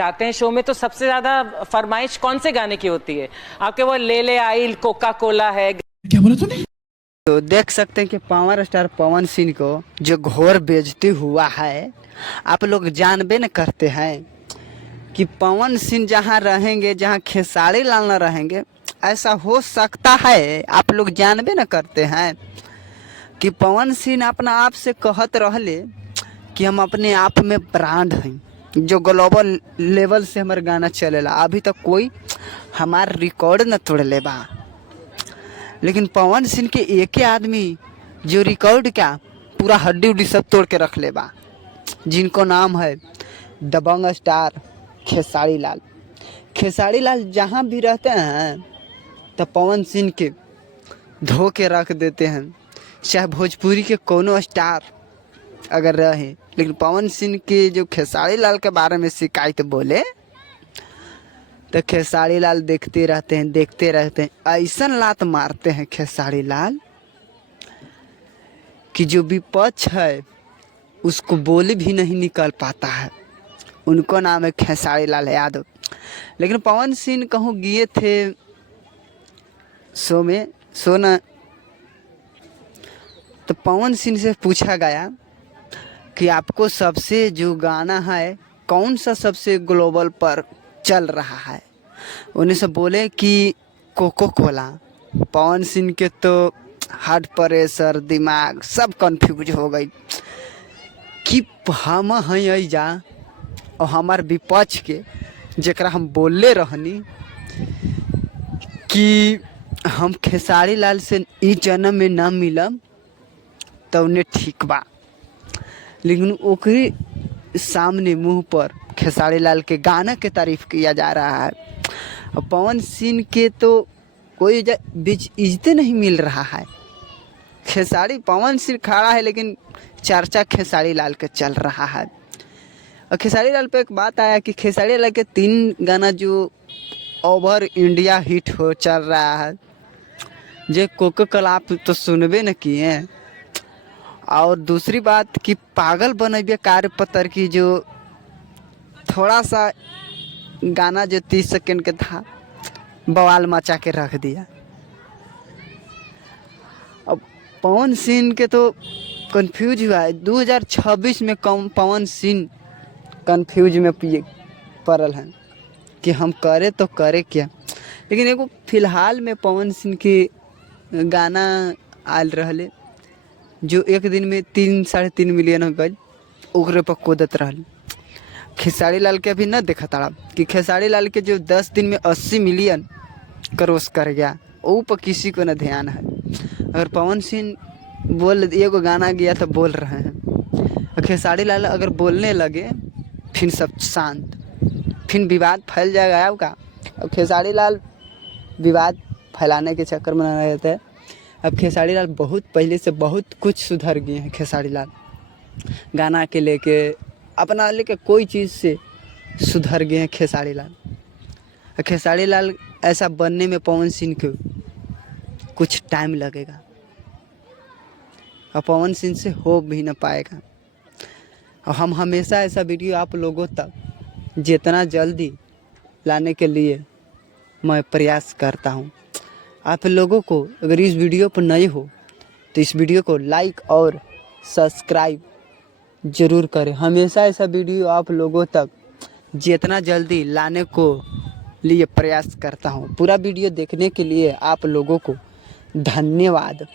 आते हैं शो में तो सबसे ज्यादा फरमाइश कौन से गाने की होती है आपके? वो ले ले आई, कोका कोला है। क्या बोला तूने? तो देख सकते हैं कि पावर स्टार पवन सिंह को जो घोर बेइज्जती हुआ है। आप लोग जानबे न करते हैं कि पवन सिंह जहाँ रहेंगे, जहाँ खेसारी लाल न रहेंगे, ऐसा हो सकता है? आप लोग जानबे न करते हैं कि पवन सिंह अपना आप से कहत रहले कि हम अपने आप में ब्रांड हैं, जो ग्लोबल लेवल से हमारे गाना चलेला। अभी तक कोई हमार रिकॉर्ड न तोड़ले बा, लेकिन पवन सिंह के एक ही आदमी जो रिकॉर्ड क्या पूरा हड्डी उड्डी सब तोड़ के रख ले बा, जिनको नाम है दबंग स्टार खेसारी लाल। खेसारी लाल जहाँ भी रहते हैं तो पवन सिंह के धो के रख देते हैं, चाहे भोजपुरी के कोनो स्टार अगर रहे। लेकिन पवन सिंह के जो खेसारी लाल के बारे में शिकायत बोले तो खेसारी लाल देखते रहते हैं। ऐसा लात मारते हैं खेसारी लाल कि जो विपक्ष है उसको बोली भी नहीं निकल पाता है। उनको नाम है खेसारी लाल यादव। लेकिन पवन सिंह कहूँ गए थे शो में, सोना, तो पवन सिंह से पूछा गया कि आपको सबसे जो गाना है कौन सा सबसे ग्लोबल पर चल रहा है? उन्हें से बोले कि कोको कोला। पवन सिंह के तो हार्ट प्रेशर, दिमाग सब कंफ्यूज हो गई कि हम हैं जा और हमार विपक्ष के जरा हम बोले रहनी कि हम खेसारी लाल से इस जन्म में ना मिलम तो उन्हें ठीक बा। लेकिन ओकरे सामने मुंह पर खेसारी लाल के गाना के तारीफ किया जा रहा है और पवन सिंह के तो कोई बीच इज्जत नहीं मिल रहा है। खेसारी पवन सिंह खड़ा है लेकिन चर्चा खेसारी लाल के चल रहा है। और खेसारी लाल पे एक बात आया कि खेसारी लाल के 3 गाना जो ओवर इंडिया हिट हो चल रहा है, जो कोको कोला आप तो सुनबे न किए। और दूसरी बात कि पागल बनैबे कार्य पत्थर की जो थोड़ा सा गाना जो 30 सेकंड के था बवाल मचा के रख दिया। अब पवन सिंह के तो कंफ्यूज हुआ है। 2026 में पवन सिंह कंफ्यूज में पड़ल हैं कि हम करे तो करे क्या। लेकिन एगो फिलहाल में पवन सिंह के गाना आल रहले जो एक दिन में 3-3.5 मिलियन हो गई, ओकरे पर कूदत रहल। खेसारी लाल के अभी न देखा था कि खेसारी लाल के जो 10 दिन में 80 मिलियन क्रॉस कर गया, वो पर किसी को न ध्यान है। अगर पवन सिंह बोल एगो गाना गया तो बोल रहे हैं, और खेसारी लाल अगर बोलने लगे फिर सब शांत, फिर विवाद फैल जाएगा आपका। अब खेसारी लाल विवाद फैलाने के चक्कर में रहे थे। अब खेसारी लाल बहुत पहले से बहुत कुछ सुधर गए हैं। खेसारी लाल गाना के लेके अपना लेके कोई चीज़ से सुधर गए हैं खेसारी लाल। खेसारी लाल ऐसा बनने में पवन सिंह को कुछ टाइम लगेगा और पवन सिंह से हो भी न पाएगा। और हम हमेशा ऐसा वीडियो आप लोगों तक जितना जल्दी लाने के लिए मैं प्रयास करता हूँ। आप लोगों को अगर इस वीडियो पर नए हो तो इस वीडियो को लाइक और सब्सक्राइब ज़रूर करें। हमेशा ऐसा वीडियो आप लोगों तक जितना जल्दी लाने को लिए प्रयास करता हूँ। पूरा वीडियो देखने के लिए आप लोगों को धन्यवाद।